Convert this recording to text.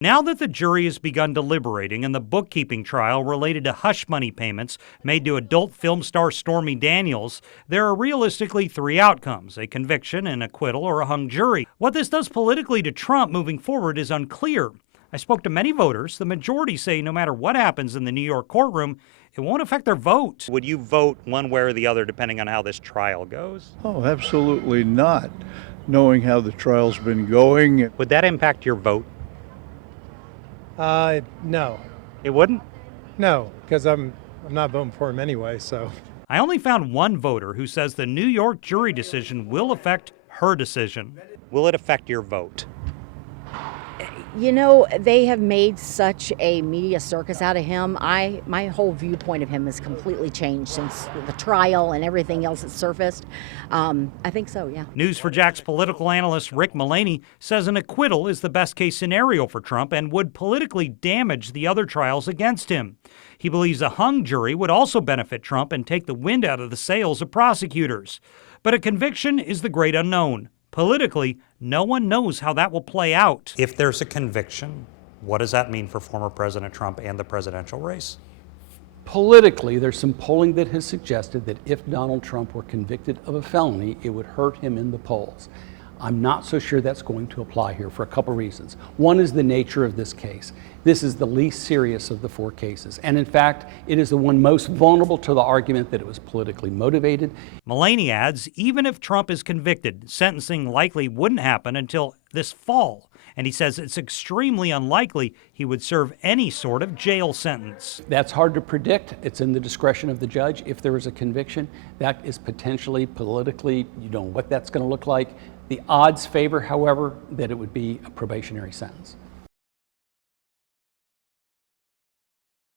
Now that the jury has begun deliberating in the bookkeeping trial related to hush money payments made to adult film star Stormy Daniels, there are realistically three outcomes: a conviction, an acquittal, or a hung jury. What this does politically to Trump moving forward is unclear. I spoke to many voters. The majority say no matter what happens in the New York courtroom, it won't affect their vote. Would you vote one way or the other depending on how this trial goes? Oh, absolutely not. Knowing how the trial's been going. Would that impact your vote? No. It wouldn't? No, because I'm not voting for him anyway, so. I only found one voter who says the New York jury decision will affect her decision. Will it affect your vote? You know, they have made such a media circus out of him. My whole viewpoint of him has completely changed since the trial and everything else that surfaced. I think so, yeah. News4Jack's political analyst Rick Mullaney says an acquittal is the best case scenario for Trump and would politically damage the other trials against him. He believes a hung jury would also benefit Trump and take the wind out of the sails of prosecutors. But a conviction is the great unknown. Politically, no one knows how that will play out. If there's a conviction, what does that mean for former President Trump and the presidential race? Politically, there's some polling that has suggested that if Donald Trump were convicted of a felony, it would hurt him in the polls. I'm not so sure that's going to apply here for a couple reasons. One is the nature of this case. This is the least serious of the four cases. And in fact, it is the one most vulnerable to the argument that it was politically motivated. Mullaney adds, even if Trump is convicted, sentencing likely wouldn't happen until this fall. And he says it's extremely unlikely he would serve any sort of jail sentence. That's hard to predict. It's in the discretion of the judge. If there is a conviction, that is potentially politically, you know what that's going to look like. The odds favor, however, that it would be a probationary sentence.